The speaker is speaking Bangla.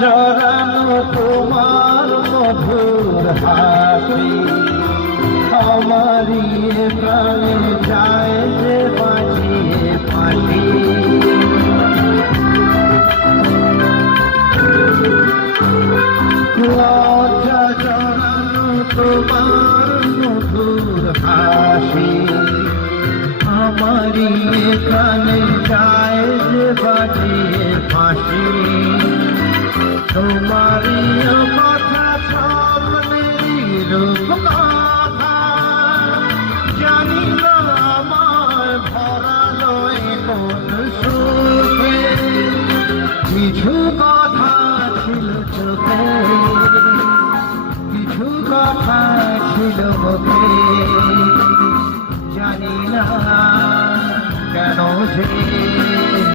জড়ানো তোমার মধুর হাসি আমারই প্রাণে যায় যে বাঁচিয়ে ফাঁসি লজ্জা জড়ানো তোমার মধুর হাসি আমারই প্রাণে যায় যে বাঁচিয়ে ফাঁসি তোমারই কথা স্বপ্নেরই রূপ কথা জানি না আমার ভরা নয় কোন সুখে কিছু কথা ছিল চোখে কিছু কথা ছিল মুখে জানি না কেন যে